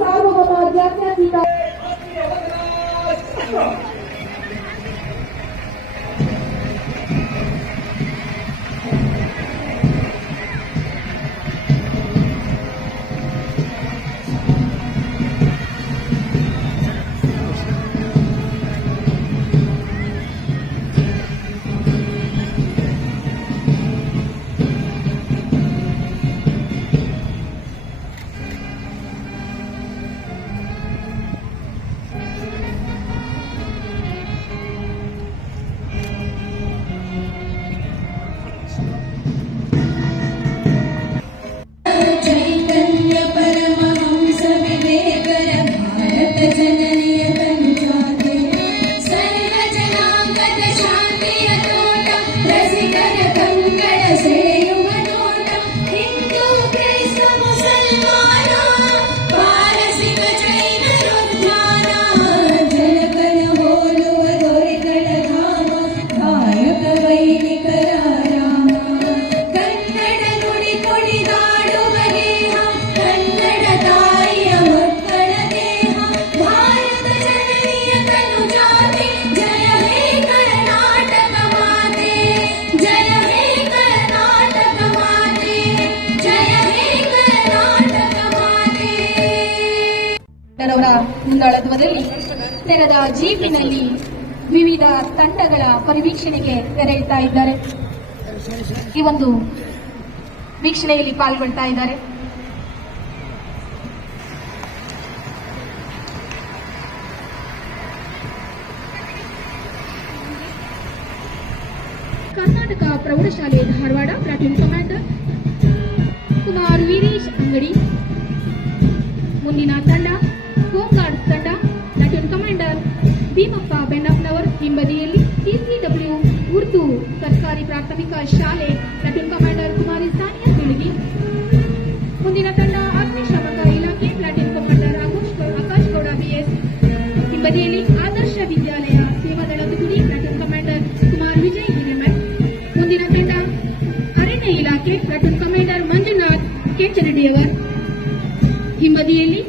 ಸಾರ್ವಭೌಮ ಜಾತ್ಯತೀತ ಮುಂದಾಳತ್ವದಲ್ಲಿ ತೆರೆದ ಜೀಪಿನಲ್ಲಿ ವಿವಿಧ ತಂಡಗಳ ಪರಿವೀಕ್ಷಣೆಗೆ ತೆರೆಯುತ್ತಾ ಇದ್ದಾರೆ. ಈ ಒಂದು ವೀಕ್ಷಣೆಯಲ್ಲಿ ಪಾಲ್ಗೊಳ್ತಾ ಇದ್ದಾರೆ. ಕರ್ನಾಟಕ ಪ್ರೌಢಶಾಲೆ ಧಾರವಾಡ ಪ್ಲಾಟೂನ್ ಕಮಾಂಡರ್ ಕುಮಾರ್ ವೀರೇಶ್ ಅಂಗಡಿ. ಮುಂದಿನ ತಂಡ ಹೋಮ್ಗಾರ್ಡ್ ತಂಡ ಪ್ಲಾಟೂನ್ ಕಮಾಂಡರ್ ಭೀಮಪ್ಪ ಬೆನ್ನಪ್ಪನವರ್. ಹಿಂಬದಿಯಲ್ಲಿ TCW ಉರ್ದು ಸರ್ಕಾರಿ ಪ್ರಾಥಮಿಕ ಶಾಲೆ ಪ್ಲಾಟೂನ್ ಕಮಾಂಡರ್ ಕುಮಾರಿ ಸಾನಿಯಾ ತಿಳಿಗಿ. ಮುಂದಿನ ತಂಡ ಅಗ್ನಿಶಾಮಕ ಇಲಾಖೆ platoon commander Akash Gowda BS. ಹಿಂಬದಿಯಲ್ಲಿ ಆದರ್ಶ ವಿದ್ಯಾಲಯ ಸೇವಾದಳ ತುಗುಡಿ ಪ್ಲಾಟೂನ್ ಕಮಾಂಡರ್ ಕುಮಾರ್ ವಿಜಯ್ ಹಿರೇಮಠ್. ಮುಂದಿನ ತಂಡ ಅರಣ್ಯ ಇಲಾಖೆ ಪ್ಲಾಟೂನ್ ಕಮಾಂಡರ್ ಮಂಜುನಾಥ್ ಕೆಂಚನಡಿಯವರ್. ಹಿಂಬದಿಯಲ್ಲಿ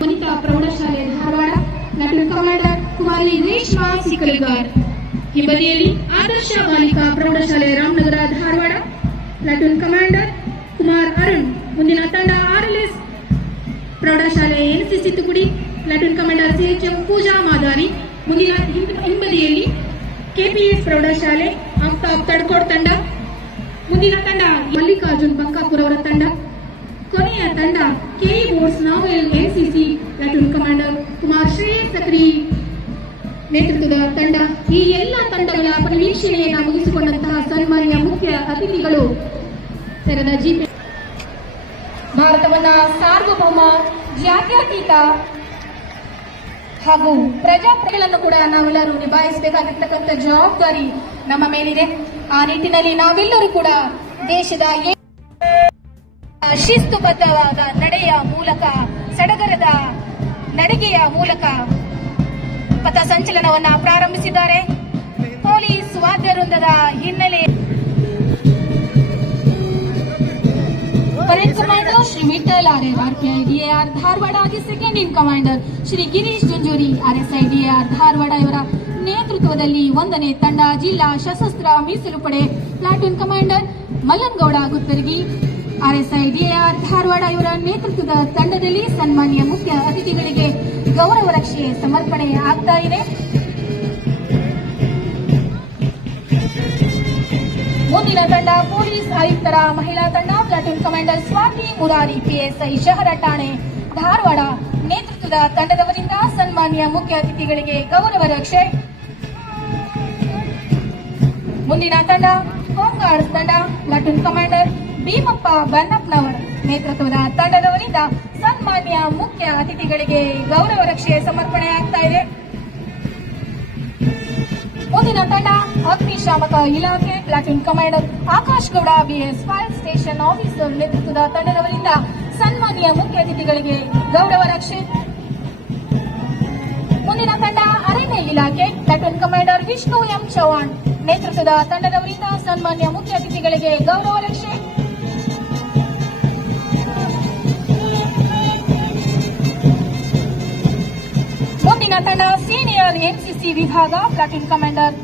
ವನಿತಾ ಪ್ರೌಢಶಾಲೆ ಧಾರವಾಡ ಪ್ಲಾಟೂನ್ ಕಮಾಂಡರ್ ಕುಮಾರಿ ರೇಷ್ಮಾ ಸಿಕಲ್ಗಾರ್. ಹಿಂಬದಿಯಲ್ಲಿ ಆದರ್ಶ ಬಾಲಿಕಾ ಪ್ರೌಢಶಾಲೆ ರಾಮನಗರ ಧಾರವಾಡ ಪ್ಲಾಟೂನ್ ಕಮಾಂಡರ್ ಕುಮಾರ್ ಅರುಣ್. ಮುಂದಿನ ತಂಡ RLS ಪ್ರೌಢಶಾಲೆ NCC ತುಗುಡಿ ಪ್ಲಾಟೂನ್ ಕಮಾಂಡರ್ CHM ಪೂಜಾ ಮಾದಾರಿ. ಮುಂದಿನ ಹಿಂಬದಿಯಲ್ಲಿ KPS ಪ್ರೌಢಶಾಲೆ ಅಫ್ತಾಬ್ ತಡ್ಕೋಡ್ ತಂಡ. ಮುಂದಿನ ತಂಡ ಮಲ್ಲಿಕಾರ್ಜುನ್ ಬಂಕಾಪುರ ಅವರ ತಂಡ. ಕೊನೆಯ ತಂಡ KE ಬೋರ್ಡ್ಸ್ ನಾವೆಲ್ NCC platoon commander Kumar Shreyas Sakri ನೇತೃತ್ವದ ತಂಡ. ಈ ಎಲ್ಲ ತಂಡಗಳ ಪರಿವೀಕ್ಷಣೆಯನ್ನು ಮುಗಿಸಿಕೊಂಡಂತಹ ಸನ್ಮಾನ್ಯ ಮುಖ್ಯ ಅತಿಥಿಗಳು ತೆರೆದ ಜೀಪ್ ಭಾರತವನ್ನ ಸಾರ್ವಭೌಮ ಜಾತ್ಯತೀತ ಹಾಗೂ ಪ್ರಜಾಪ್ರಜೆಗಳನ್ನು ಕೂಡ ನಾವೆಲ್ಲರೂ ನಿಭಾಯಿಸಬೇಕಾಗಿರ್ತಕ್ಕಂಥ ಜವಾಬ್ದಾರಿ ನಮ್ಮ ಮೇಲಿದೆ. ಆ ನಿಟ್ಟಿನಲ್ಲಿ ನಾವೆಲ್ಲರೂ ಕೂಡ ದೇಶದ ಶಿಸ್ತುಬದ್ಧವಾದ ನಡೆಯ ಮೂಲಕ, ಸಡಗರದ ನಡಿಗೆಯ ಮೂಲಕ ಪಥ ಸಂಚಲನವನ್ನ ಪ್ರಾರಂಭಿಸಿದ್ದಾರೆ. ಪೊಲೀಸ್ ವಾದ್ಯ ವೃಂದದ ಹಿನ್ನೆಲೆ parade commander Shri Vithal RPI DAR Dharwad ಹಾಗೆ second in commander Shri Girish Junjuri RSI DAR Dharwad ಇವರ ನೇತೃತ್ವದಲ್ಲಿ 1ನೇ ತಂಡ ಜಿಲ್ಲಾ ಸಶಸ್ತ್ರ ಮೀಸಲು ಪಡೆ platoon commander Mallanagouda Guttargi RSI DAR Dharwad ಇವರ ನೇತೃತ್ವದ ತಂಡದಲ್ಲಿ ಸನ್ಮಾನ್ಯ ಮುಖ್ಯ ಅತಿಥಿಗಳಿಗೆ ಗೌರವ ರಕ್ಷೆ ಸಮರ್ಪಣೆ ಆಗ್ತಾ ಇದೆ. ಮುಂದಿನ ತಂಡ ಪೊಲೀಸ್ ಆಯುಕ್ತರ ಮಹಿಳಾ ತಂಡ platoon commander Swati Murari PSI ಶಹರ ಠಾಣೆ ಧಾರವಾಡ ನೇತೃತ್ವದ ತಂಡದವರಿಂದ ಸನ್ಮಾನ್ಯ ಮುಖ್ಯ ಅತಿಥಿಗಳಿಗೆ ಗೌರವ ರಕ್ಷೆ. ಮುಂದಿನ ತಂಡ ಹೋಮ್ಗಾರ್ಡ್ಸ್ ತಂಡ ಪ್ಲಾಟೂನ್ ಕಮಾಂಡರ್ ಭೀಮಪ್ಪ ಬೆನ್ನಪ್ಪನವರ್ ನೇತೃತ್ವದ ತಂಡದವರಿಂದ ಸನ್ಮಾನ್ಯ ಮುಖ್ಯ ಅತಿಥಿಗಳಿಗೆ ಗೌರವ ರಕ್ಷೆ ಸಮರ್ಪಣೆ ಆಗ್ತಾ ಇದೆ. ಮುಂದಿನ ತಂಡ ಅಗ್ನಿಶಾಮಕ ಇಲಾಖೆ platoon commander Akash Gowda BS fire station officer ನೇತೃತ್ವದ ತಂಡದವರಿಂದ ಸನ್ಮಾನ್ಯ ಮುಖ್ಯ ಅತಿಥಿಗಳಿಗೆ ಗೌರವ ರಕ್ಷೆ. ಮುಂದಿನ ತಂಡ ಅರಣ್ಯ ಇಲಾಖೆ platoon commander Vishnu M Chauhan ನೇತೃತ್ವದ ತಂಡದವರಿಂದ ಸನ್ಮಾನ್ಯ ಮುಖ್ಯ ಅತಿಥಿಗಳಿಗೆ ಗೌರವ ರಕ್ಷೆ. ತಂಡ ಸೀನಿಯರ್ ಎನ್ಸಿಸಿ ವಿಭಾಗ platoon commander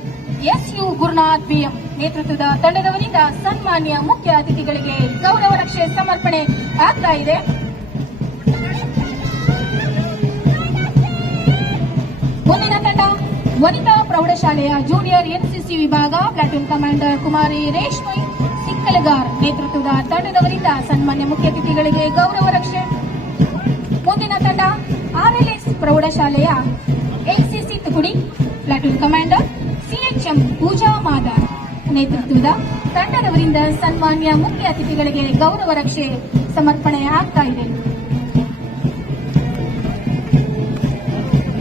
SU Gurunath BM ನೇತೃತ್ವದ ತಂಡದವರಿಂದ ಸನ್ಮಾನ್ಯ ಮುಖ್ಯ ಅತಿಥಿಗಳಿಗೆ ಗೌರವ ರಕ್ಷೆ ಸಮರ್ಪಣೆ ಆಗ್ತಾ ಇದೆ. ಮುಂದಿನ ತಂಡ ವನಿತಾ ಪ್ರೌಢಶಾಲೆಯ ಜೂನಿಯರ್ ಎನ್ಸಿಸಿ ವಿಭಾಗ ಪ್ಲಾಟೂನ್ ಕಮಾಂಡರ್ ಕುಮಾರಿ ರೇಷ್ಮೆ ಸಿಕ್ಕಲಗಾರ್ ನೇತೃತ್ವದ ತಂಡದವರಿಂದ ಸನ್ಮಾನ್ಯ ಮುಖ್ಯ ಅತಿಥಿಗಳಿಗೆ ಗೌರವ ರಕ್ಷೆ. ಮುಂದಿನ ತಂಡ ಆರ್ಎಲ್ಎಸ್ ಪ್ರೌಢಶಾಲೆಯ ಎನ್ಸಿಸಿ ತುಕುಡಿ ಪ್ಲಾಟೂನ್ ಕಮಾಂಡರ್ ಸಿಎಚ್ಎಂ ಪೂಜಾ ಮಾದಾರ್ ನೇತೃತ್ವದ ತಂಡದವರಿಂದ ಸನ್ಮಾನ್ಯ ಮುಖ್ಯ ಅತಿಥಿಗಳಿಗೆ ಗೌರವ ರಕ್ಷೆ ಸಮರ್ಪಣೆ ಆಗ್ತಾ ಇದೆ.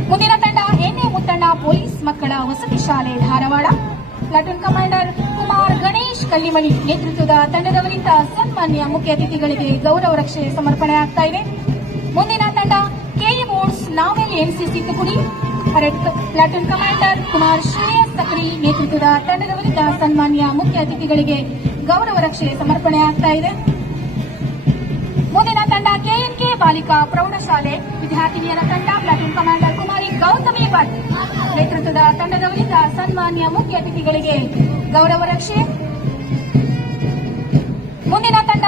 ಮುಂದಿನ ತಂಡ ಎನ್ಎ ಮುತ್ತಣ್ಣ ಪೊಲೀಸ್ ಮಕ್ಕಳ ವಸತಿ ಶಾಲೆ ಧಾರವಾಡ ಪ್ಲಾಟೂನ್ ಕಮಾಂಡರ್ ಕುಮಾರ್ ಗಣೇಶ್ ಕಲ್ಲಿಮನಿ ನೇತೃತ್ವದ ತಂಡದವರಿಂದ ಸನ್ಮಾನ್ಯ ಮುಖ್ಯ ಅತಿಥಿಗಳಿಗೆ ಗೌರವ ರಕ್ಷೆ ಸಮರ್ಪಣೆ ಆಗ್ತಾ ಇದೆ. ಮುಂದಿನ ತಂಡ ಕೆಇ ಬೋರ್ಡ್ಸ್ ನಾವೆಲ್ ಎನ್ಸಿಸಿ ತುಕುಡಿ ಪ್ಲಾಟೂನ್ ಕಮಾಂಡರ್ ಕುಮಾರ್ ಶ್ರೇಯಸ್ ಸಕ್ರಿ ನೇತೃತ್ವದ ತಂಡದವರಿಂದ ಸನ್ಮಾನ್ಯ ಮುಖ್ಯ ಅತಿಥಿಗಳಿಗೆ ಗೌರವ ರಕ್ಷೆ ಸಮರ್ಪಣೆ ಆಗ್ತಾ ಇದೆ. ಮುಂದಿನ ತಂಡ ಕೆಎನ್ಕೆ ಬಾಲಿಕಾ ಪ್ರೌಢಶಾಲೆ ವಿದ್ಯಾರ್ಥಿನಿಯರ ತಂಡ ಪ್ಲಾಟೂನ್ ಕಮಾಂಡರ್ ಕುಮಾರಿ ಗೌತಮಿ ಭಟ್ ನೇತೃತ್ವದ ತಂಡದವರಿಂದ ಸನ್ಮಾನ್ಯ ಮುಖ್ಯ ಅತಿಥಿಗಳಿಗೆ ಗೌರವ ರಕ್ಷೆ. ಮುಂದಿನ ತಂಡ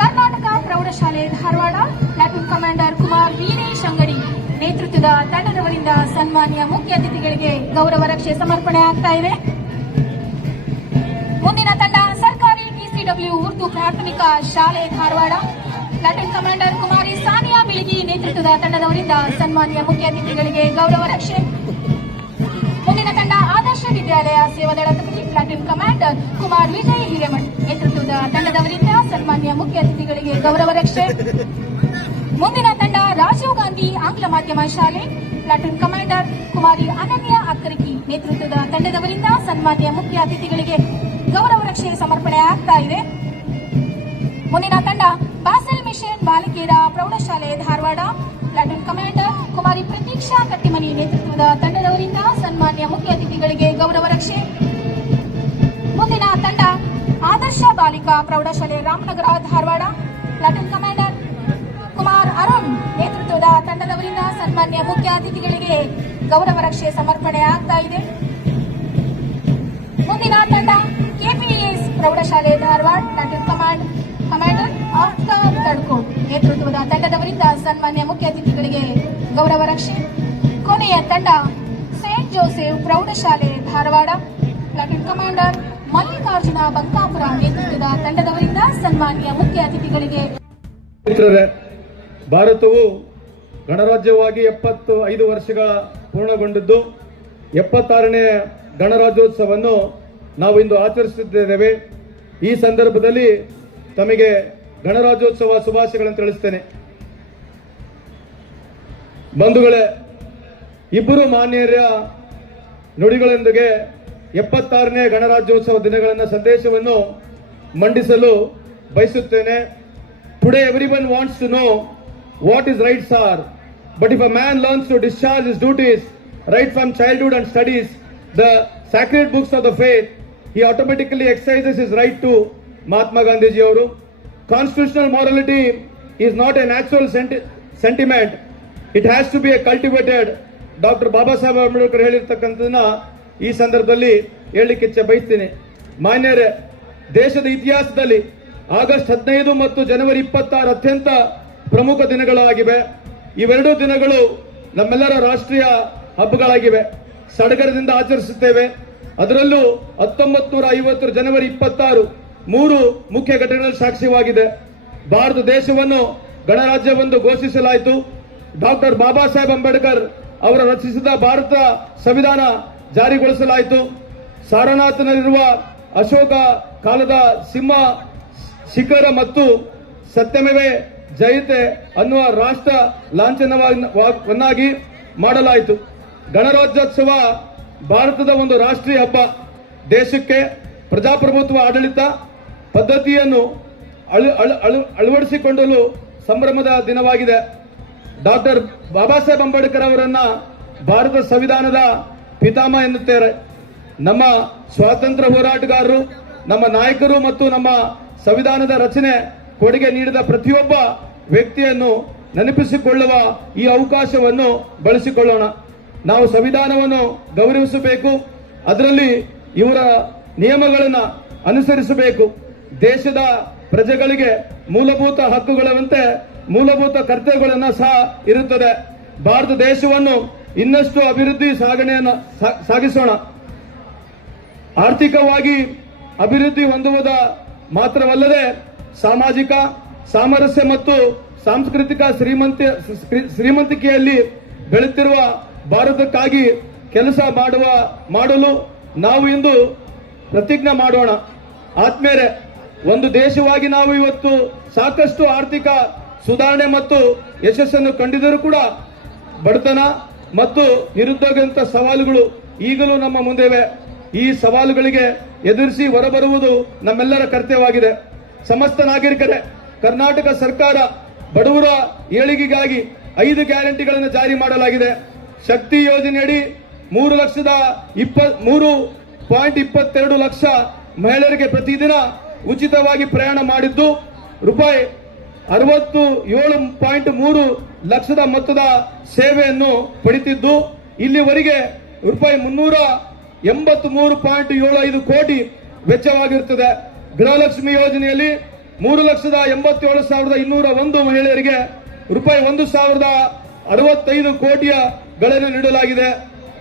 ಕರ್ನಾಟಕ ಪ್ರೌಢಶಾಲೆ ಧಾರವಾಡ ಪ್ಲಾಟೂನ್ ಕಮಾಂಡರ್ ಕುಮಾರ್ ವೀರೇಶ್ ಅಂಗಡಿ ನೇತೃತ್ವದ ತಂಡದವರಿಂದ ಸನ್ಮಾನ್ಯ ಮುಖ್ಯ ಅತಿಥಿಗಳಿಗೆ ಗೌರವ ರಕ್ಷೆ ಸಮರ್ಪಣೆ ಆಗ್ತಾ ಇದೆ. ಮುಂದಿನ ತಂಡ ಸರ್ಕಾರಿ ಟಿಸಿಡಬ್ಲ್ಯೂ ಉರ್ದು ಪ್ರಾಥಮಿಕ ಶಾಲೆ ಧಾರವಾಡ ಪ್ಲಾಟೂನ್ ಕಮಾಂಡರ್ ಕುಮಾರಿ ಸಾನಿಯಾ ಬಿಳಿಗಿ ನೇತೃತ್ವದ ತಂಡದವರಿಂದ ಸನ್ಮಾನ್ಯ ಮುಖ್ಯ ಅತಿಥಿಗಳಿಗೆ ಗೌರವ ರಕ್ಷೆ. ಮುಂದಿನ ತಂಡ ಆದರ್ಶ ವಿದ್ಯಾಲಯ ಸೇವಾದಳ ತುಕಡಿ ಪ್ಲಾಟೂನ್ ಕಮಾಂಡರ್ ಕುಮಾರ್ ವಿಜಯ್ ಹಿರೇಮಠ್ ನೇತೃತ್ವದ ತಂಡದವರಿಂದ ಸನ್ಮಾನ್ಯ ಮುಖ್ಯ ಅತಿಥಿಗಳಿಗೆ ಗೌರವ ರಕ್ಷೆ. ಮುಂದಿನ ತಂಡ ರಾಜೀವ್ ಗಾಂಧಿ ಆಂಗ್ಲ ಮಾಧ್ಯಮ ಶಾಲೆ ಪ್ಲಾಟೂನ್ ಕಮಾಂಡರ್ ಕುಮಾರಿ ಅನನ್ಯ ಅಕ್ಕರಿಕಿ ನೇತೃತ್ವದ ತಂಡದವರಿಂದ ಸನ್ಮಾನ್ಯ ಮುಖ್ಯ ಅತಿಥಿಗಳಿಗೆ ಗೌರವ ರಕ್ಷೆ ಸಮರ್ಪಣೆ ಆಗ್ತಾ ಇದೆ. ಮುಂದಿನ ತಂಡ ಬಾಸೆಲ್ ಮಿಷನ್ ಬಾಲಕಿಯರ ಪ್ರೌಢಶಾಲೆ ಧಾರವಾಡ ಪ್ಲಾಟೂನ್ ಕಮಾಂಡರ್ ಕುಮಾರಿ ಪ್ರತೀಕ್ಷಾ ಕಟ್ಟಿಮನಿ ನೇತೃತ್ವದ ತಂಡದವರಿಂದ ಸನ್ಮಾನ್ಯ ಮುಖ್ಯ ಅತಿಥಿಗಳಿಗೆ ಗೌರವ ರಕ್ಷೆ. ಮುಂದಿನ ತಂಡ ಆದರ್ಶ ಬಾಲಿಕಾ ಪ್ರೌಢಶಾಲೆ ರಾಮನಗರ ಧಾರವಾಡ ಪ್ಲಾಟೂನ್ ಕಮಾಂಡರ್ ಕುಮಾರ್ ಅರುಣ್ ನೇತೃತ್ವದ ತಂಡದವರಿಂದ ಸನ್ಮಾನ್ಯ ಮುಖ್ಯ ಅತಿಥಿಗಳಿಗೆ ಗೌರವ ರಕ್ಷೆ ಸಮರ್ಪಣೆ ಆಗ್ತಾ ಇದೆ. ಮುಂದಿನ ತಂಡ ಕೆಪಿಎಸ್ ಪ್ರೌಢಶಾಲೆ ಧಾರವಾಡ ಪ್ಲಾಟೂನ್ ಕಮಾಂಡರ್ ಆಫ್ತಾಬ್ ತಡ್ಕೋಡ್ ನೇತೃತ್ವದ ತಂಡದವರಿಂದ ಸನ್ಮಾನ್ಯ ಮುಖ್ಯ ಅತಿಥಿಗಳಿಗೆ ಗೌರವ ರಕ್ಷೆ. ಕೊನೆಯ ತಂಡ ಸೇಂಟ್ ಜೋಸೆಫ್ ಪ್ರೌಢಶಾಲೆ ಧಾರವಾಡ ಪ್ಲಾಟೂನ್ ಕಮಾಂಡರ್ ಮಲ್ಲಿಕಾರ್ಜುನ ಬಂಕಾಪುರ ನೇತೃತ್ವದ ತಂಡದವರಿಂದ ಸನ್ಮಾನ್ಯ ಮುಖ್ಯ ಅತಿಥಿಗಳಿಗೆ. ಭಾರತವು ಗಣರಾಜ್ಯವಾಗಿ 75 ವರ್ಷಗಳ ಪೂರ್ಣಗೊಂಡಿದ್ದು 76ನೇ ಗಣರಾಜ್ಯೋತ್ಸವವನ್ನು ನಾವು ಇಂದು ಆಚರಿಸುತ್ತಿದ್ದೇವೆ. ಈ ಸಂದರ್ಭದಲ್ಲಿ ತಮಗೆ ಗಣರಾಜ್ಯೋತ್ಸವ ಶುಭಾಶಯಗಳನ್ನು ತಿಳಿಸುತ್ತೇನೆ. ಬಂಧುಗಳೇ, ಇಬ್ಬರು ಮಾನ್ಯರ ನುಡಿಗಳೊಂದಿಗೆ 76ನೇ ಗಣರಾಜ್ಯೋತ್ಸವ ದಿನಗಳ ಸಂದೇಶವನ್ನು ಮಂಡಿಸಲು ಬಯಸುತ್ತೇನೆ. Today everyone wants to know what his rights are, but if a man learns to discharge his duties right from childhood and studies the sacred books of the faith, he automatically exercises his right to Mahatma Gandhi ji avaru. Constitutional morality is not a natural sentiment, it has to be a cultivated. Dr. Baba Saheb Ambedkar ಹೇಳಿರ್ತಕ್ಕಂಥದನ್ನ ಈ ಸಂದರ್ಭದಲ್ಲಿ ಹೇಳಲಿಕ್ಕೆ ಇಚ್ಛೆ ಬಯಸ್ತೀನಿ. ಮಾನ್ಯರೇ, ದೇಶದ ಇತಿಹಾಸದಲ್ಲಿ August 15 ಮತ್ತು ಜನವರಿ 26 ಅತ್ಯಂತ ಪ್ರಮುಖ ದಿನಗಳಾಗಿವೆ. ಇವೆರಡೂ ದಿನಗಳು ನಮ್ಮೆಲ್ಲರ ರಾಷ್ಟ್ರೀಯ ಹಬ್ಬಗಳಾಗಿವೆ. ಸಡಗರದಿಂದ ಆಚರಿಸುತ್ತೇವೆ. ಅದರಲ್ಲೂ 1950 ಜನವರಿ 26 3 ಮುಖ್ಯ ಘಟನೆಗಳ ಸಾಕ್ಷ್ಯವಾಗಿದೆ. ಭಾರತ ದೇಶವನ್ನು ಗಣರಾಜ್ಯವೆಂದು ಘೋಷಿಸಲಾಯಿತು. ಡಾಕ್ಟರ್ ಬಾಬಾ ಸಾಹೇಬ್ ಅಂಬೇಡ್ಕರ್ ಅವರು ರಚಿಸಿದ ಭಾರತ ಸಂವಿಧಾನ ಜಾರಿಗೊಳಿಸಲಾಯಿತು. ಸಾರನಾಥನಲ್ಲಿರುವ ಅಶೋಕ ಕಾಲದ ಸಿಂಹ ಶಿಖರ ಮತ್ತು ಸತ್ಯಮೇವೆ ಜಯತೆ ಅನ್ನುವ ರಾಷ್ಟ್ರ ಲಾಂಛನವನ್ನಾಗಿ ಮಾಡಲಾಯಿತು. ಗಣರಾಜ್ಯೋತ್ಸವ ಭಾರತದ ಒಂದು ರಾಷ್ಟ್ರೀಯ ಹಬ್ಬ. ದೇಶಕ್ಕೆ ಪ್ರಜಾಪ್ರಭುತ್ವ ಆಡಳಿತ ಪದ್ಧತಿಯನ್ನು ಅಳವಡಿಸಿಕೊಳ್ಳಲು ಸಂಭ್ರಮದ ದಿನವಾಗಿದೆ. ಡಾಕ್ಟರ್ ಬಾಬಾ ಸಾಹೇಬ್ ಅಂಬೇಡ್ಕರ್ ಅವರನ್ನ ಭಾರತ ಸಂವಿಧಾನದ ಪಿತಾಮಹ ಎನ್ನುತ್ತಾರೆ. ನಮ್ಮ ಸ್ವಾತಂತ್ರ್ಯ ಹೋರಾಟಗಾರರು, ನಮ್ಮ ನಾಯಕರು ಮತ್ತು ನಮ್ಮ ಸಂವಿಧಾನದ ರಚನೆ ಕೊಡುಗೆ ನೀಡಿದ ಪ್ರತಿಯೊಬ್ಬ ವ್ಯಕ್ತಿಯನ್ನು ನೆನಪಿಸಿಕೊಳ್ಳುವ ಈ ಅವಕಾಶವನ್ನು ಬಳಸಿಕೊಳ್ಳೋಣ. ನಾವು ಸಂವಿಧಾನವನ್ನು ಗೌರವಿಸಬೇಕು. ಅದರಲ್ಲಿ ಇವರ ನಿಯಮಗಳನ್ನು ಅನುಸರಿಸಬೇಕು. ದೇಶದ ಪ್ರಜೆಗಳಿಗೆ ಮೂಲಭೂತ ಹಕ್ಕುಗಳಂತೆ ಮೂಲಭೂತ ಕರ್ತವ್ಯಗಳನ್ನು ಸಹ ಇರುತ್ತದೆ. ಭಾರತ ದೇಶವನ್ನು ಇನ್ನಷ್ಟು ಅಭಿವೃದ್ಧಿ ಸಾಗಿಸೋಣ. ಆರ್ಥಿಕವಾಗಿ ಅಭಿವೃದ್ಧಿ ಹೊಂದುವುದ ಮಾತ್ರವಲ್ಲದೆ ಸಾಮಾಜಿಕ ಸಾಮರಸ್ಯ ಮತ್ತು ಸಾಂಸ್ಕೃತಿಕ ಶ್ರೀಮಂತಿಕೆಯಲ್ಲಿ ಬೆಳೆಯುತ್ತಿರುವ ಭಾರತಕ್ಕಾಗಿ ಕೆಲಸ ಮಾಡಲು ನಾವು ಇಂದು ಪ್ರತಿಜ್ಞೆ ಮಾಡೋಣ. ಆತ್ಮೇರೆ, ಒಂದು ದೇಶವಾಗಿ ನಾವು ಇವತ್ತು ಸಾಕಷ್ಟು ಆರ್ಥಿಕ ಸುಧಾರಣೆ ಮತ್ತು ಯಶಸ್ಸನ್ನು ಕಂಡಿದ್ದರೂ ಕೂಡ ಬಡತನ ಮತ್ತು ನಿರುದ್ಯೋಗದಂತ ಸವಾಲುಗಳು ಈಗಲೂ ನಮ್ಮ ಮುಂದೆ ಇವೆ. ಈ ಸವಾಲುಗಳಿಗೆ ಎದುರಿಸಿ ಹೊರಬರುವುದು ನಮ್ಮೆಲ್ಲರ ಕರ್ತವ್ಯವಾಗಿದೆ. ಸಮಸ್ತ ನಾಗರಿಕರೇ, ಕರ್ನಾಟಕ ಸರ್ಕಾರ ಬಡವರ ಏಳಿಗೆಗಾಗಿ 5 ಗ್ಯಾರಂಟಿಗಳನ್ನು ಜಾರಿ ಮಾಡಲಾಗಿದೆ. ಶಕ್ತಿ ಯೋಜನೆಯಡಿ 3.22 ಲಕ್ಷ ಮಹಿಳೆಯರಿಗೆ ಪ್ರತಿದಿನ ಉಚಿತವಾಗಿ ಪ್ರಯಾಣ ಮಾಡಿದ್ದು, ರೂಪಾಯಿ 67.3 ಲಕ್ಷದ ಮೊತ್ತದ ಸೇವೆಯನ್ನು ಪಡೆದಿದ್ದು, ಇಲ್ಲಿವರೆಗೆ ರೂಪಾಯಿ 383.75 ಕೋಟಿ ವೆಚ್ಚವಾಗಿರುತ್ತದೆ. ಗೃಹಲಕ್ಷ್ಮಿ ಯೋಜನೆಯಲ್ಲಿ 3,87,201 ಮಹಿಳೆಯರಿಗೆ ರೂಪಾಯಿ 1,065 ಕೋಟಿಗಳನ್ನು ನೀಡಲಾಗಿದೆ.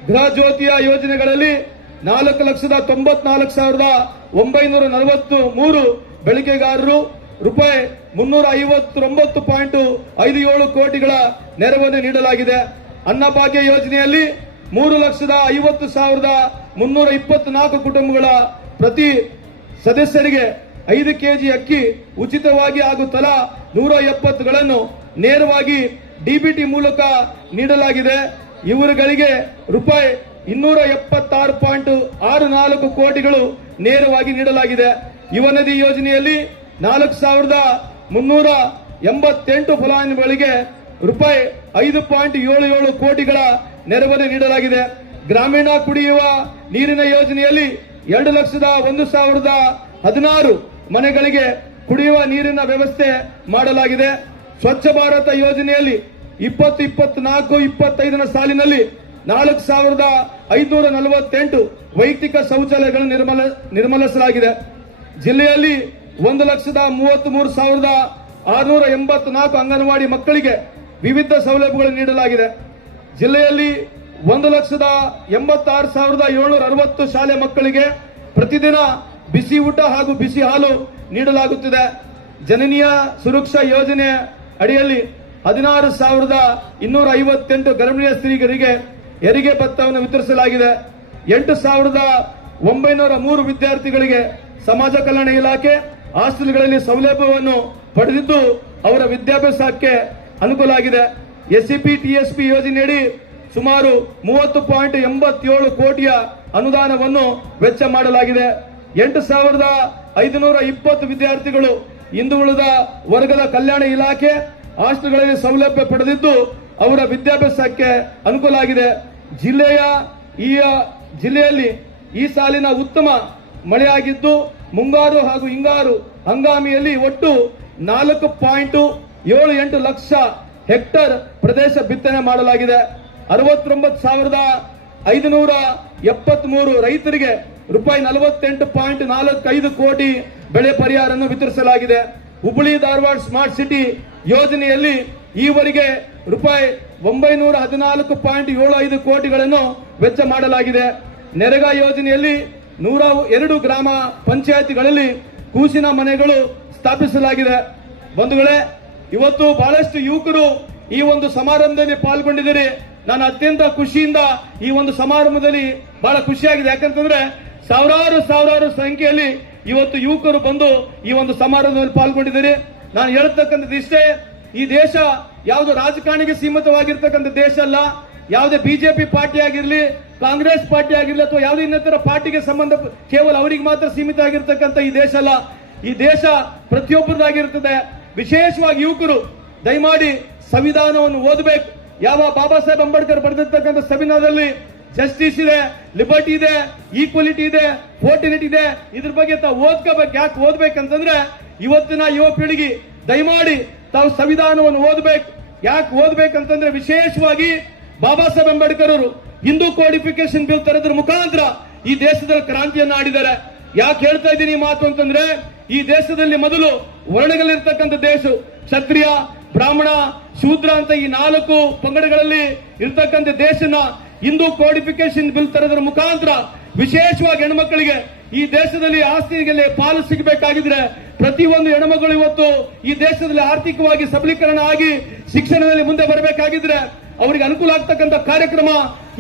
ಗೃಹ ಜ್ಯೋತಿಯ ಯೋಜನೆಗಳಲ್ಲಿ 4,94,943 ಬೆಳಿಕೆಗಾರರು ರೂಪಾಯಿ 359.57 ಕೋಟಿಗಳ ನೆರವನ್ನು ನೀಡಲಾಗಿದೆ. ಅನ್ನಭಾಗ್ಯ ಯೋಜನೆಯಲ್ಲಿ 3,50,324 ಕುಟುಂಬಗಳ ಪ್ರತಿ ಸದಸ್ಯರಿಗೆ 5 ಕೆಜಿ ಅಕ್ಕಿ ಉಚಿತವಾಗಿ ಹಾಗೂ ತಲಾ 170ಗಳನ್ನು ನೇರವಾಗಿ ಡಿಬಿಟಿ ಮೂಲಕ ನೀಡಲಾಗಿದೆ. ಇವರುಗಳಿಗೆ ರೂಪಾಯಿ 276.64 ಕೋಟಿಗಳು ನೇರವಾಗಿ ನೀಡಲಾಗಿದೆ. ಯುವ ನಿಧಿ ಯೋಜನೆಯಲ್ಲಿ 4,388 ಫಲಾನುಭವಿಗಳಿಗೆ ರೂಪಾಯಿ 5.77 ಕೋಟಿಗಳ ನೆರವನ್ನು ನೀಡಲಾಗಿದೆ. ಗ್ರಾಮೀಣ ಕುಡಿಯುವ ನೀರಿನ ಯೋಜನೆಯಲ್ಲಿ 2,01,016 ಮನೆಗಳಿಗೆ ಕುಡಿಯುವ ನೀರಿನ ವ್ಯವಸ್ಥೆ ಮಾಡಲಾಗಿದೆ. ಸ್ವಚ್ಛ ಭಾರತ ಯೋಜನೆಯಲ್ಲಿ 2024-25 ಸಾಲಿನಲ್ಲಿ 4,548 ವೈಯಕ್ತಿಕ ಶೌಚಾಲಯಗಳನ್ನು ನಿರ್ಮಲಿಸಲಾಗಿದೆ. ಜಿಲ್ಲೆಯಲ್ಲಿ 1,33,684 ಅಂಗನವಾಡಿ ಮಕ್ಕಳಿಗೆ ವಿವಿಧ ಸೌಲಭ್ಯಗಳು ನೀಡಲಾಗಿದೆ. ಜಿಲ್ಲೆಯಲ್ಲಿ 1,86,760 ಶಾಲೆ ಮಕ್ಕಳಿಗೆ ಪ್ರತಿದಿನ ಬಿಸಿ ಊಟ ಹಾಗೂ ಬಿಸಿ ಹಾಲು ನೀಡಲಾಗುತ್ತಿದೆ. ಜನನೀಯ ಸುರಕ್ಷಾ ಯೋಜನೆ ಅಡಿಯಲ್ಲಿ 16,258 ಗರ್ಭಿಣಿಯ ಸ್ತ್ರೀಯರಿಗೆ ಹೆರಿಗೆ ಭತ್ತವನ್ನು ವಿತರಿಸಲಾಗಿದೆ. 8,903 ವಿದ್ಯಾರ್ಥಿಗಳಿಗೆ ಸಮಾಜ ಕಲ್ಯಾಣ ಇಲಾಖೆ ಹಾಸ್ಟೆಲ್ಗಳಲ್ಲಿ ಸೌಲಭ್ಯವನ್ನು ಪಡೆದಿದ್ದು ಅವರ ವಿದ್ಯಾಭ್ಯಾಸಕ್ಕೆ ಅನುಕೂಲ ಆಗಿದೆ. ಎಸ್ಸಿಪಿ ಟಿಎಸ್ಪಿ ಯೋಜನೆಯಡಿ ಸುಮಾರು 30.87 ಕೋಟಿಯ ಅನುದಾನವನ್ನು ವೆಚ್ಚ ಮಾಡಲಾಗಿದೆ. 8,520 ವಿದ್ಯಾರ್ಥಿಗಳು ಹಿಂದುಳಿದ ವರ್ಗದ ಕಲ್ಯಾಣ ಇಲಾಖೆ ಹಾಸ್ಟೆಲ್ಗಳಲ್ಲಿ ಸೌಲಭ್ಯ ಪಡೆದಿದ್ದು ಅವರ ವಿದ್ಯಾಭ್ಯಾಸಕ್ಕೆ ಅನುಕೂಲ ಆಗಿದೆ. ಜಿಲ್ಲೆಯಲ್ಲಿ ಈ ಸಾಲಿನ ಉತ್ತಮ ಮಳೆಯಾಗಿದ್ದು ಮುಂಗಾರು ಹಾಗೂ ಹಿಂಗಾರು ಹಂಗಾಮಿಯಲ್ಲಿ ಒಟ್ಟು 4.78 ಲಕ್ಷ ಹೆಕ್ಟರ್ ಪ್ರದೇಶ ಬಿತ್ತನೆ ಮಾಡಲಾಗಿದೆ. 69,573 ರೈತರಿಗೆ ರೂಪಾಯಿ 48.45 ಕೋಟಿ ಬೆಳೆ ಪರಿಹಾರವನ್ನು ವಿತರಿಸಲಾಗಿದೆ. ಹುಬ್ಬಳ್ಳಿ ಧಾರವಾಡ ಸ್ಮಾರ್ಟ್ ಸಿಟಿ ಯೋಜನೆಯಲ್ಲಿ ಈವರೆಗೆ ರೂಪಾಯಿ 914.75 ಕೋಟಿಗಳನ್ನು ವೆಚ್ಚ ಮಾಡಲಾಗಿದೆ. ನರೇಗಾ ಯೋಜನೆಯಲ್ಲಿ 102 ಗ್ರಾಮ ಪಂಚಾಯತಿಗಳಲ್ಲಿ ಕೂಸಿನ ಮನೆಗಳು ಸ್ಥಾಪಿಸಲಾಗಿದೆ. ಬಂಧುಗಳೇ, ಇವತ್ತು ಬಹಳಷ್ಟು ಯುವಕರು ಈ ಒಂದು ಸಮಾರಂಭದಲ್ಲಿ ಪಾಲ್ಗೊಂಡಿದ್ದೀರಿ. ನಾನು ಅತ್ಯಂತ ಖುಷಿಯಿಂದ ಈ ಒಂದು ಸಮಾರಂಭದಲ್ಲಿ ಬಹಳ ಖುಷಿಯಾಗಿದೆ. ಯಾಕಂತಂದ್ರೆ ಸಾವಿರಾರು ಸಂಖ್ಯೆಯಲ್ಲಿ ಇವತ್ತು ಯುವಕರು ಬಂದು ಈ ಒಂದು ಸಮಾರಂಭದಲ್ಲಿ ಪಾಲ್ಗೊಂಡಿದ್ದೀರಿ. ನಾನು ಹೇಳ್ತಕ್ಕಂಥದ್ದು ಇಷ್ಟೇ, ಈ ದೇಶ ಯಾವುದು ರಾಜಕಾರಣಿಗೆ ಸೀಮಿತವಾಗಿರ್ತಕ್ಕಂಥ ದೇಶ ಅಲ್ಲ. ಯಾವುದೇ ಬಿಜೆಪಿ ಪಾರ್ಟಿ ಆಗಿರಲಿ, ಕಾಂಗ್ರೆಸ್ ಪಾರ್ಟಿ ಆಗಿರಲಿ, ಅಥವಾ ಯಾವುದೇ ಇನ್ನಿತರ ಪಾರ್ಟಿಗೆ ಸಂಬಂಧ ಕೇವಲ ಅವರಿಗೆ ಮಾತ್ರ ಸೀಮಿತ ಆಗಿರ್ತಕ್ಕಂಥ ಈ ದೇಶ ಅಲ್ಲ. ಈ ದೇಶ ಪ್ರತಿಯೊಬ್ಬರದಾಗಿರುತ್ತದೆ. ವಿಶೇಷವಾಗಿ ಯುವಕರು ದಯಮಾಡಿ ಸಂವಿಧಾನವನ್ನು ಓದಬೇಕು. ಯಾವ ಬಾಬಾ ಸಾಹೇಬ್ ಅಂಬೇಡ್ಕರ್ ಬರೆದಿರ್ತಕ್ಕಂಥ ಸಂವಿಧಾನದಲ್ಲಿ ಜಸ್ಟಿಸ್ ಇದೆ, ಲಿಬರ್ಟಿ ಇದೆ, ಈಕ್ವಾಲಿಟಿ ಇದೆ, ಫೋರ್ಟಿನಿಟಿ ಇದೆ. ಇದ್ರ ಬಗ್ಗೆ ತಾವು ಓದ್ಕೋಬೇಕು. ಯಾಕೆ ಓದ್ಬೇಕಂತಂದ್ರೆ ಇವತ್ತಿನ ಯುವ ಪೀಳಿಗೆ ದಯಮಾಡಿ ತಾವು ಸಂವಿಧಾನವನ್ನು ಓದಬೇಕು. ಯಾಕೆ ಓದ್ಬೇಕಂತಂದ್ರೆ ವಿಶೇಷವಾಗಿ ಬಾಬಾ ಸಾಹೇಬ್ ಅಂಬೇಡ್ಕರ್ ಅವರು ಹಿಂದೂ ಕೋಡಿಫಿಕೇಶನ್ ಬಿಲ್ ತರೋದ್ರ ಮುಖಾಂತರ ಈ ದೇಶದಲ್ಲಿ ಕ್ರಾಂತಿಯನ್ನ ಆಡಿದ್ದಾರೆ. ಯಾಕೆ ಹೇಳ್ತಾ ಇದ್ದೀನಿ ಈ ಮಾತು ಅಂತಂದ್ರೆ, ಈ ದೇಶದಲ್ಲಿ ಮೊದಲು ವರ್ಣಗಳಿರ್ತಕ್ಕಂಥ ದೇಶ, ಕ್ಷತ್ರಿಯ, ಬ್ರಾಹ್ಮಣ, ಶೂದ್ರ ಅಂತ ಈ 4 ಪಂಗಡಗಳಲ್ಲಿ ಇರ್ತಕ್ಕಂಥ ದೇಶನ ಹಿಂದೂ ಕೋಡಿಫಿಕೇಶನ್ ಬಿಲ್ ತರೋದ್ರ ಮುಖಾಂತರ ವಿಶೇಷವಾಗಿ ಹೆಣ್ಮಕ್ಕಳಿಗೆ ಈ ದೇಶದಲ್ಲಿ ಆಸ್ತಿಗೆ ಪಾಲು ಸಿಗಬೇಕಾಗಿದ್ರೆ ಪ್ರತಿಯೊಂದು ಹೆಣ್ಮಗಳು ಇವತ್ತು ಈ ದೇಶದಲ್ಲಿ ಆರ್ಥಿಕವಾಗಿ ಸಬಲೀಕರಣ ಆಗಿ ಶಿಕ್ಷಣದಲ್ಲಿ ಮುಂದೆ ಬರಬೇಕಾಗಿದ್ರೆ ಅವರಿಗೆ ಅನುಕೂಲ ಆಗ್ತಕ್ಕಂಥ ಕಾರ್ಯಕ್ರಮ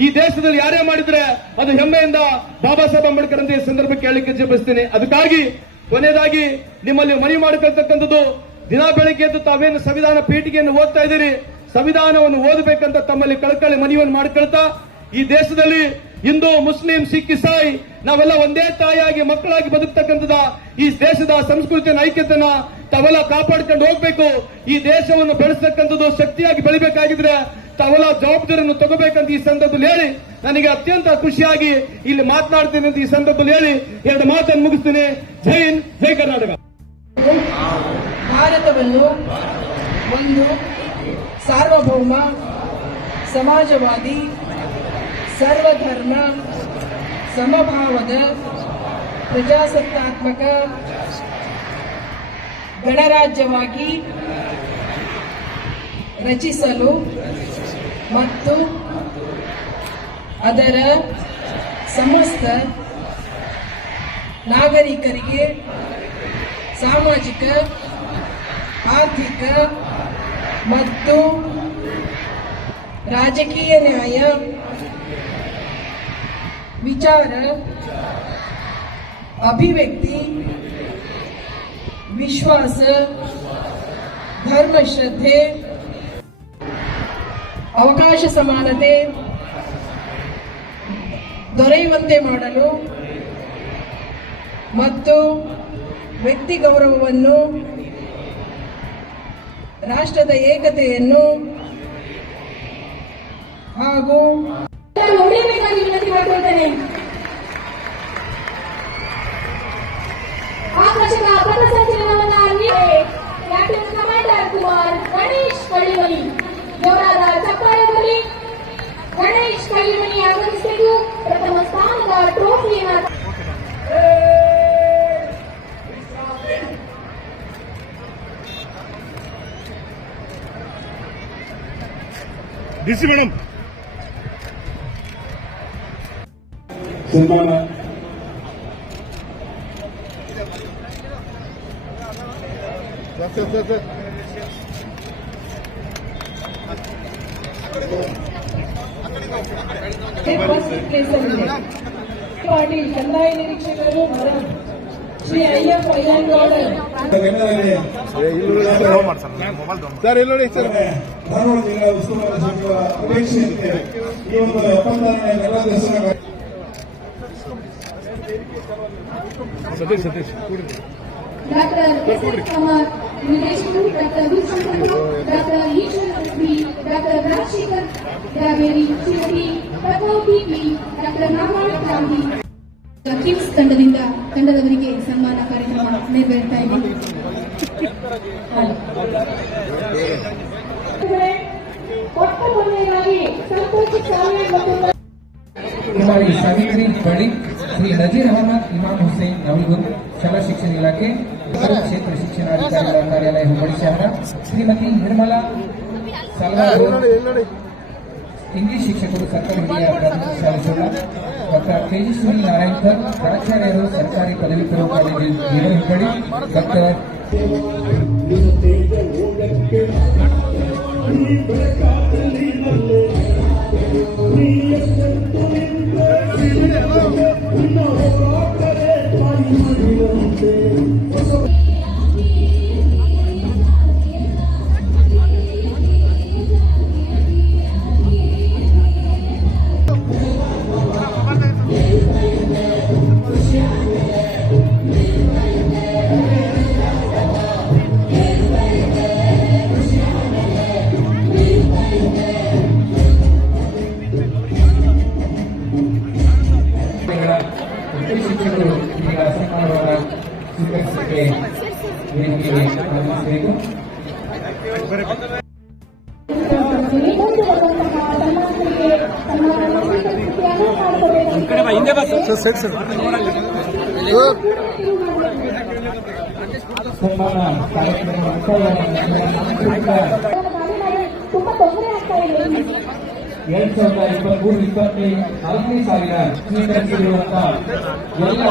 ಈ ದೇಶದಲ್ಲಿ ಯಾರೇ ಮಾಡಿದ್ರೆ ಅದು ಹೆಮ್ಮೆಯಿಂದ ಬಾಬಾ ಸಾಹೇಬ್ ಅಂಬೇಡ್ಕರ್ ಅಂತ ಈ ಸಂದರ್ಭಕ್ಕೆ ಹೇಳಲಿಕ್ಕೆ ಇಚ್ಛೆಪಡಿಸ್ತೀನಿ. ಅದಕ್ಕಾಗಿ ಕೊನೆಯದಾಗಿ ನಿಮ್ಮಲ್ಲಿ ಮನವಿ ಮಾಡಿಕೊಳ್ತಕ್ಕಂಥದ್ದು, ದಿನ ಬೆಳಗ್ಗೆ ಎದ್ದು ತಾವೇನು ಸಂವಿಧಾನ ಪೀಠಿಗೆಯನ್ನು ಓದ್ತಾ ಇದ್ದೀರಿ, ಸಂವಿಧಾನವನ್ನು ಓದಬೇಕಂತ ತಮ್ಮಲ್ಲಿ ಕಳಕಳಿ ಮನವಿಯನ್ನು ಮಾಡಿಕೊಳ್ತಾ, ಈ ದೇಶದಲ್ಲಿ ಹಿಂದೂ, ಮುಸ್ಲಿಂ, ಸಿಖ್, ಇಸಾಯಿ ನಾವೆಲ್ಲ ಒಂದೇ ತಾಯಿಯಾಗಿ ಮಕ್ಕಳಾಗಿ ಬದುಕ್ತಕ್ಕಂಥದ ಈ ದೇಶದ ಸಂಸ್ಕೃತಿಯ ಐಕ್ಯತೆಯನ್ನ ತಾವೆಲ್ಲ ಕಾಪಾಡ್ಕೊಂಡು ಹೋಗ್ಬೇಕು. ಈ ದೇಶವನ್ನು ಬೆಳೆಸ್ತಕ್ಕಂಥದ್ದು ಶಕ್ತಿಯಾಗಿ ಬೆಳಿಬೇಕಾಗಿದ್ರೆ ತಾವೆಲ್ಲ ಜವಾಬ್ದಾರಿಯನ್ನು ತಗೋಬೇಕಂತ ಈ ಸಂದರ್ಭದಲ್ಲಿ ಹೇಳಿ, ನನಗೆ ಅತ್ಯಂತ ಖುಷಿಯಾಗಿ ಇಲ್ಲಿ ಮಾತನಾಡ್ತೀನಿ ಅಂತ ಈ ಸಂದರ್ಭದಲ್ಲಿ ಹೇಳಿ 2 ಮಾತನ್ನು ಮುಗಿಸ್ತೀನಿ. ಜೈ ಹಿಂದ್, ಜೈ ಕರ್ನಾಟಕ. ಭಾರತವನ್ನು ಒಂದು ಸಾರ್ವಭೌಮ, ಸಮಾಜವಾದಿ, ಸರ್ವಧರ್ಮ, ಸಮಭಾವದ, ಪ್ರಜಾಸತ್ತಾತ್ಮಕ ಗಣರಾಜ್ಯವಾಗಿ ರಚಿಸಲು ಮತ್ತು ಅದರ ಸಮಸ್ತ ನಾಗರಿಕರಿಗೆ ಸಾಮಾಜಿಕ, ಆರ್ಥಿಕ ಮತ್ತು ರಾಜಕೀಯ ನ್ಯಾಯ, ವಿಚಾರ, ಅಭಿವ್ಯಕ್ತಿ, ವಿಶ್ವಾಸ, ಧರ್ಮಶ್ರದ್ಧೆ, ಅವಕಾಶ ಸಮಾನತೆ ದೊರೆಯುವಂತೆ ಮಾಡಲು ಮತ್ತು ವ್ಯಕ್ತಿ ಗೌರವವನ್ನು, ರಾಷ್ಟ್ರದ ಏಕತೆಯನ್ನು ಹಾಗೂ ಹೊಡೆಯಬೇಕಾಗಿ ವಿನಂತಿ ಮಾಡಿಕೊಳ್ತೇನೆ. ಆಕರ್ಷಕ ಪಥಸಂಚಲನವನ್ನ ಲೆಫ್ಟಿನೆಂಟ್ ಕಮಾಂಡರ್ ಕುಮಾರ್ ಗಣೇಶ್ ಕಳ್ಳಿಮನಿ ಜೋರಾದ ಚಪ್ಪಾಳೆ ಬರಲಿ. ಗಣೇಶ್ ಕಳ್ಳಿಮನಿ ಆಗಮಿಸಬೇಕು. ಪ್ರಥಮ ಸ್ಥಾನದ ಟ್ರೋಫಿಯನ್ನು ಡಿಸಿ ಮೇಡಮ್ ಸನ್ಮಾನ ಪಾಟೀಲ್ ಕಂದಾಯ ನಿರೀಕ್ಷಕರು, ಶ್ರೀ ಅಯ್ಯಪ್ಪ ಅಯ್ಯಂಗೌಡ ಸರ್ ಇಲ್ಲಿ ನೋಡಿ ಸರ್. ಧಾರವಾಡ ಜಿಲ್ಲಾ ಉಸ್ತುವಾರಿ ಸಚಿವರ ಅಪೇಕ್ಷೆಯಂತೆ ಈ ಒಂದು 76ನೇ ಗಣರಾಜ್ಯೋತ್ಸವ ಸತೀಶ್ ಡಾಕ್ಟರ್ ಕುಮಾರ್ ನಿರ್ದೇಶಕರು, doctor Vishwashankar, doctor Eshwara B, doctor Rajashekhar Daveri, Shrimati Prabhavati B, doctor Narayana Gandhi KIMS ತಂಡದವರಿಗೆ ಸನ್ಮಾನ ಕಾರ್ಯಕ್ರಮ ನೆರವೇರ್ತಾ ಇದೆ. ಕೊಟ್ಟ ಮೊನ್ನೆಯಾಗಿ ಸಂತೋಷ್ ಸಾವೇ ಮತ್ತು हमारी सावित्री बड़ी श्री नजीर अहमद इमाम हुसैन नवलगुंद शाला शिक्षण इलाके क्षेत्र शिक्षणाधिकारी कार्यालय हुबड़ी शहर श्रीमती निर्मला सालवार इंग्लिश ಶಿಕ್ಷಕರು ಸರ್ಕಾರಿ ಹಿರಿಯ ಪ್ರಾಥಮಿಕ ಶಾಲೆ ಸೋಳ ಡಾಕ್ಟರ್ ತೇಜಸ್ವಿನಿ ನಾರಾಯಣಕರ್ ಪ್ರಾಚಾರ್ಯರು ಸರ್ಕಾರಿ ಪದವಿ ಪೂರ್ವ ಕಾಲೇಜು ಹುಬ್ಬಳ್ಳಿ ಡಾಕ್ಟರ್ ಶಿಕ್ಷಕರು ಈಗ ಸನ್ಮಾನವನ್ನು ಸ್ವೀಕರಿಸಲಿಕ್ಕೆ ವೇದಿಕೆಗೆ ಆಗಮಿಸಬೇಕು. ಸನ್ಮಾನಕ್ಕೆ ಸನ್ಮಾನ ಕಾರ್ಯಕ್ರಮ ತುಂಬಾ ತೊಂದರೆ ಆಗ್ತಾ ಇದೆ. 2023-24 ಸಾಲಿನ ಸ್ವೀಕರಿಸಿರುವಂತಹ ಎಲ್ಲ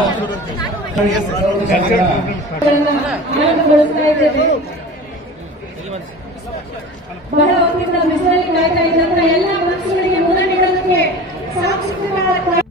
ಆನಂದಗೊಳಿಸ್ತಾ ಇದ್ದೇವೆ. ಬಹಳ ಹೊತ್ತಿನಿಂದ ಬಿಸಿಲಲ್ಲಿ ಕಾಯ್ತಾ ಇದ್ದಂತ ಎಲ್ಲ ಮನಸ್ಸುಗಳಿಗೆ ಮುದ ನೀಡೋದಕ್ಕೆ ಸಾಕ್ಷಿಗಳಾದ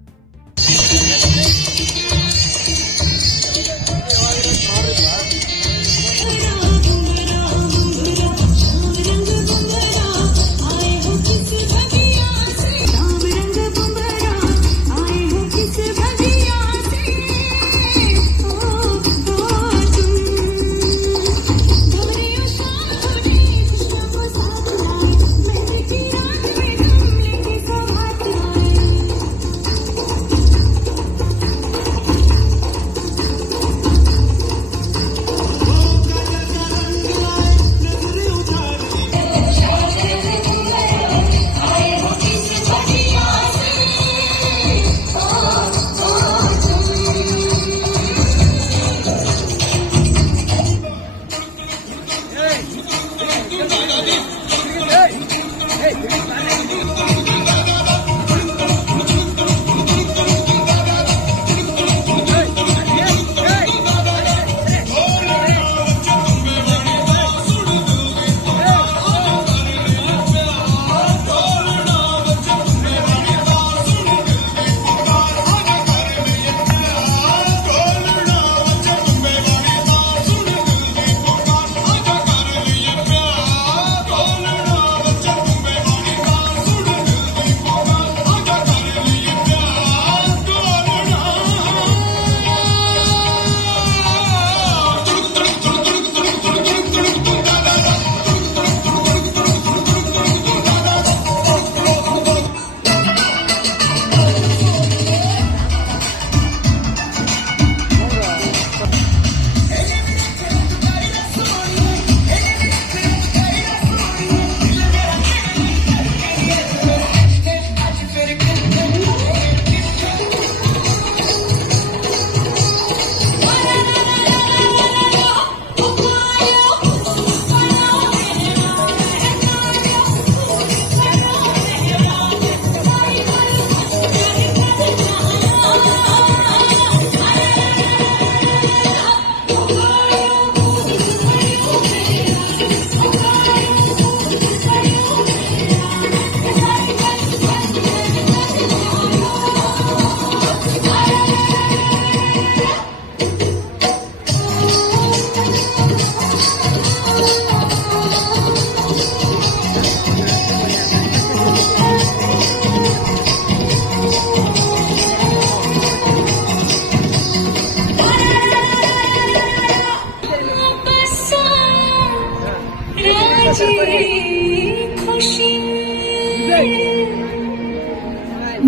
खुशी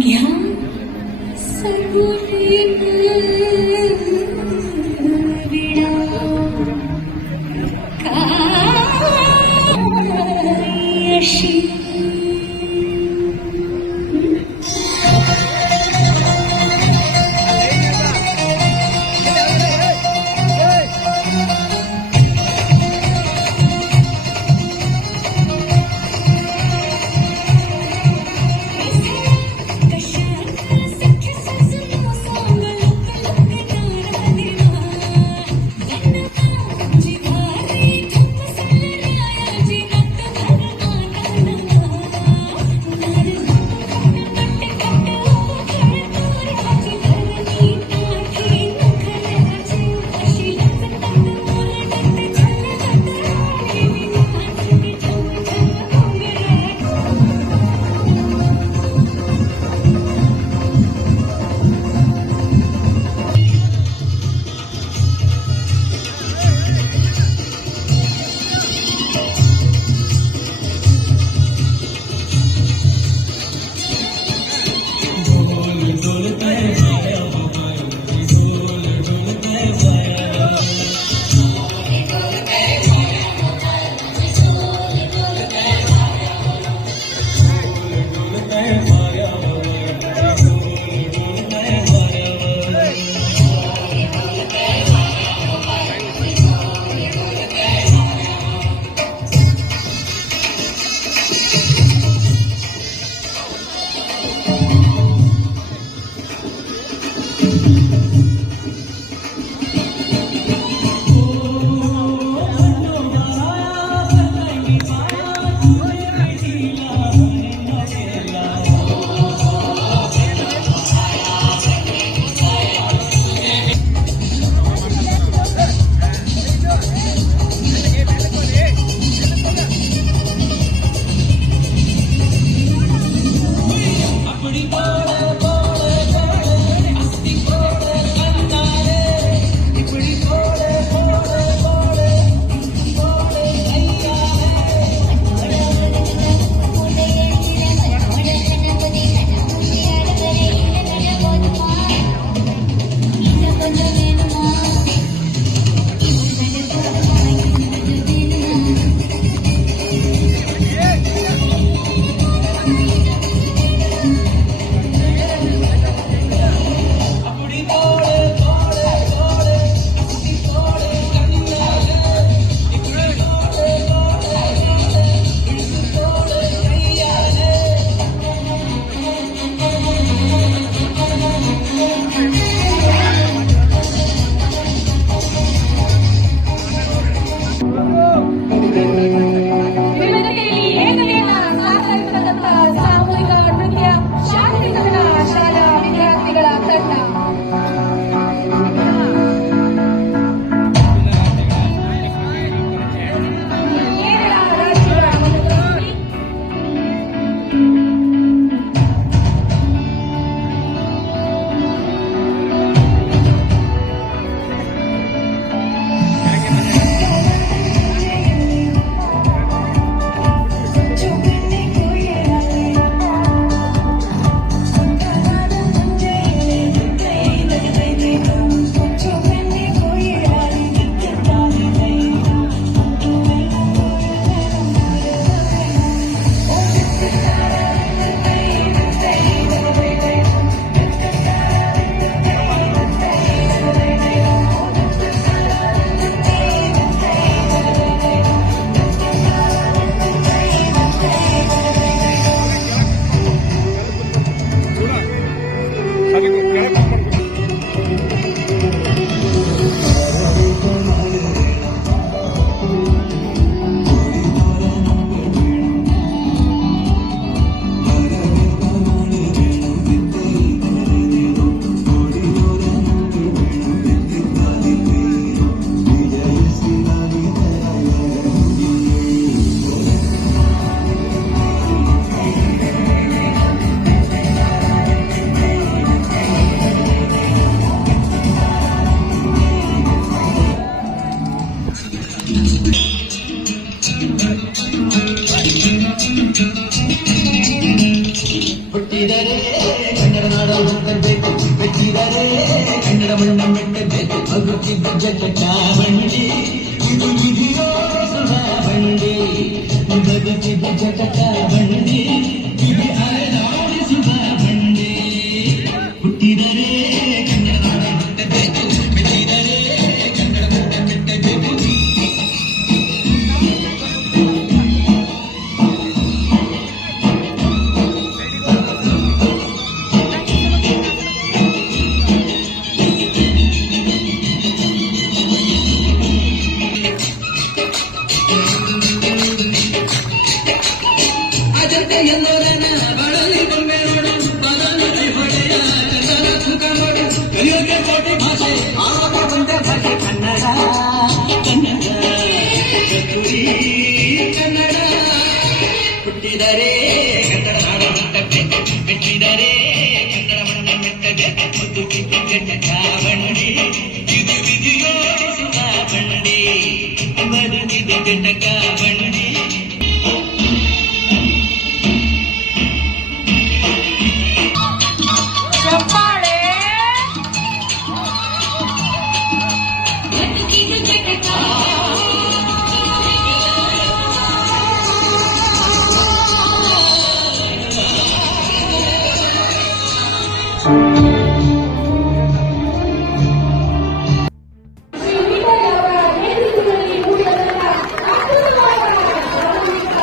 घ्या सर्वोपरी विडा कायशी ಜಟಕ ಬಂಡಿ ಇದು ವಿಧಿಯೋಡಿಸುವ ಬಂಡಿ ಬದುಕಿದ ಜಟಕ ಬಂಡಿ ಇದು ಅಲೆದಾಡಿಸುವ ಬಂಡಿ ಹುಟ್ಟಿದರೆ ಕನ್ನಡ ನಾಡ ಹುಟ್ಟಬೇಕು ಮೆಟ್ಟಿದರೆ ಕನ್ನಡ ನಾಡ ಮೆಟ್ಟಬೇಕು ಅಜಂತ ಎಲ್ಲೋರನ ಬಳಲಿ ಬೊಮ್ಮೆ ನೋಡು ಬದಲು ಹೊಡೆಯ ಚಂದನ ಸುಖ ನೋಡು ಕಲಿಯೋಕೆ ಕೋಟಿ ಭಾಷೆ ಆಗ ಬಂದ ಭಾಷೆ ಕನ್ನಡ ಕನ್ನಡ ಕಸ್ತೂರಿ ಕನ್ನಡ ಹುಟ್ಟಿದರೆ ಕನ್ನಡ ನಾಡ ಹುಟ್ಟಬೇಕು ಮೆಟ್ಟಿದರೆ ಕನ್ನಡ ಮಣ್ಣ ಮೆಟ್ಟಬೇಕು ಮುದ್ದು ಕಿತ್ತು ಜಟಕ ಬಂಡಿ ಇದು ವಿಧಿಯೋಡಿಸುವ ಬಂಡಿ ಬದುಕಿದ ಜಟಕ ಬಂಡಿ ಶ್ರೀ ವಿಠಲ್ ಅವರ ನೇತೃತ್ವದಲ್ಲಿ ಮೂಡಿಬಂದ ಅದ್ಭುತವಾದ ಸಾಮೂಹಿಕ